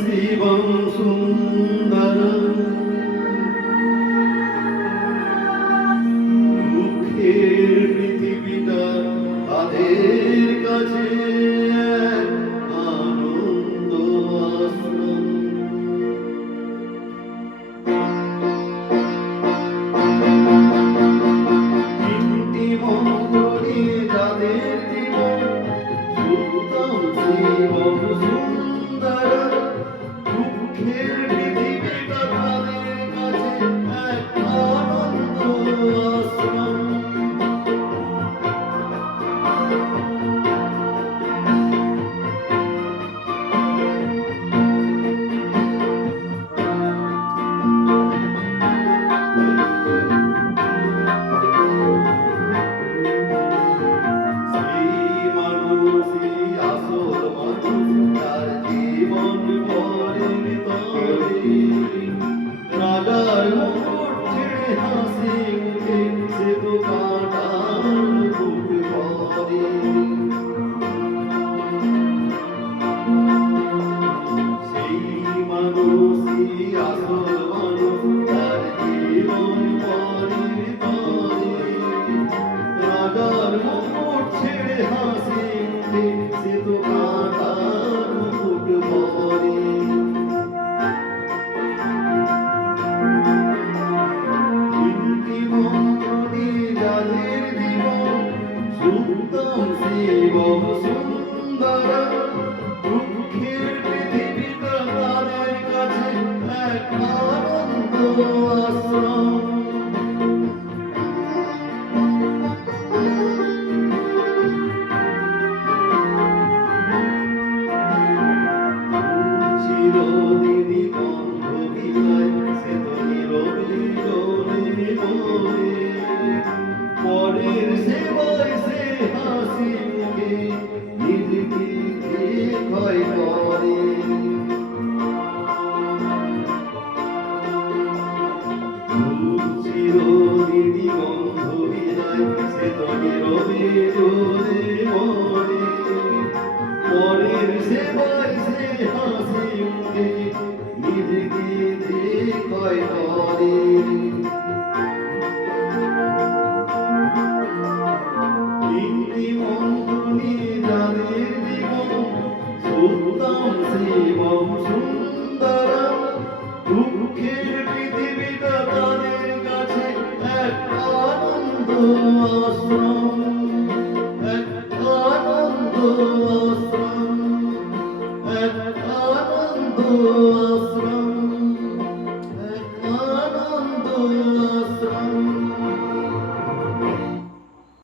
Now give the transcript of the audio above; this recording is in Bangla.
শিবম সুন্দরম দুঃখের পৃথিবীটা তাদের কাছে এক আনন্দ আশ্রম। তিনটি মন্ত্র নিয়ে যাদের জীবন সুতম শিবম সুন্দরম দুঃখের পৃথিবীটা তাদের কাছে এক আনন্দ আশ্রম। রাজার মুকুট ছেড়ে হাসি মুখে সে তো কাঁটার মুকুট পরে। সেই মানুষই আসল মানুষ তার জীবন পরে পরে। রাজার মুকুট ছেড়ে হাসি মুখে সে তো কাঁটার মুকুট পরে। সুতম শিবম সুন্দরম দুঃখের পৃথিবীটা তাদের কাছে এক আনন্দ আশ্রম। চিরদিনই গন্ধ বিলায় সে তো নীরবে জ্বলে মরে। পরের সেবায় সে হাসি মুখে নিজেকে ক্ষয় করে। চিরদিনই গন্ধ বিলায় সে তো নীরবে জ্বলে মরে। পরের সেবায় সে হাসি মুখে নিজেকে ক্ষয় করে। সুতম শিবম সুন্দরম দুঃখের পৃথিবীটা তাদের কাছে এক আনন্দ আশ্রম, এক আনন্দ আশ্রম, এক আনন্দ আশ্রম।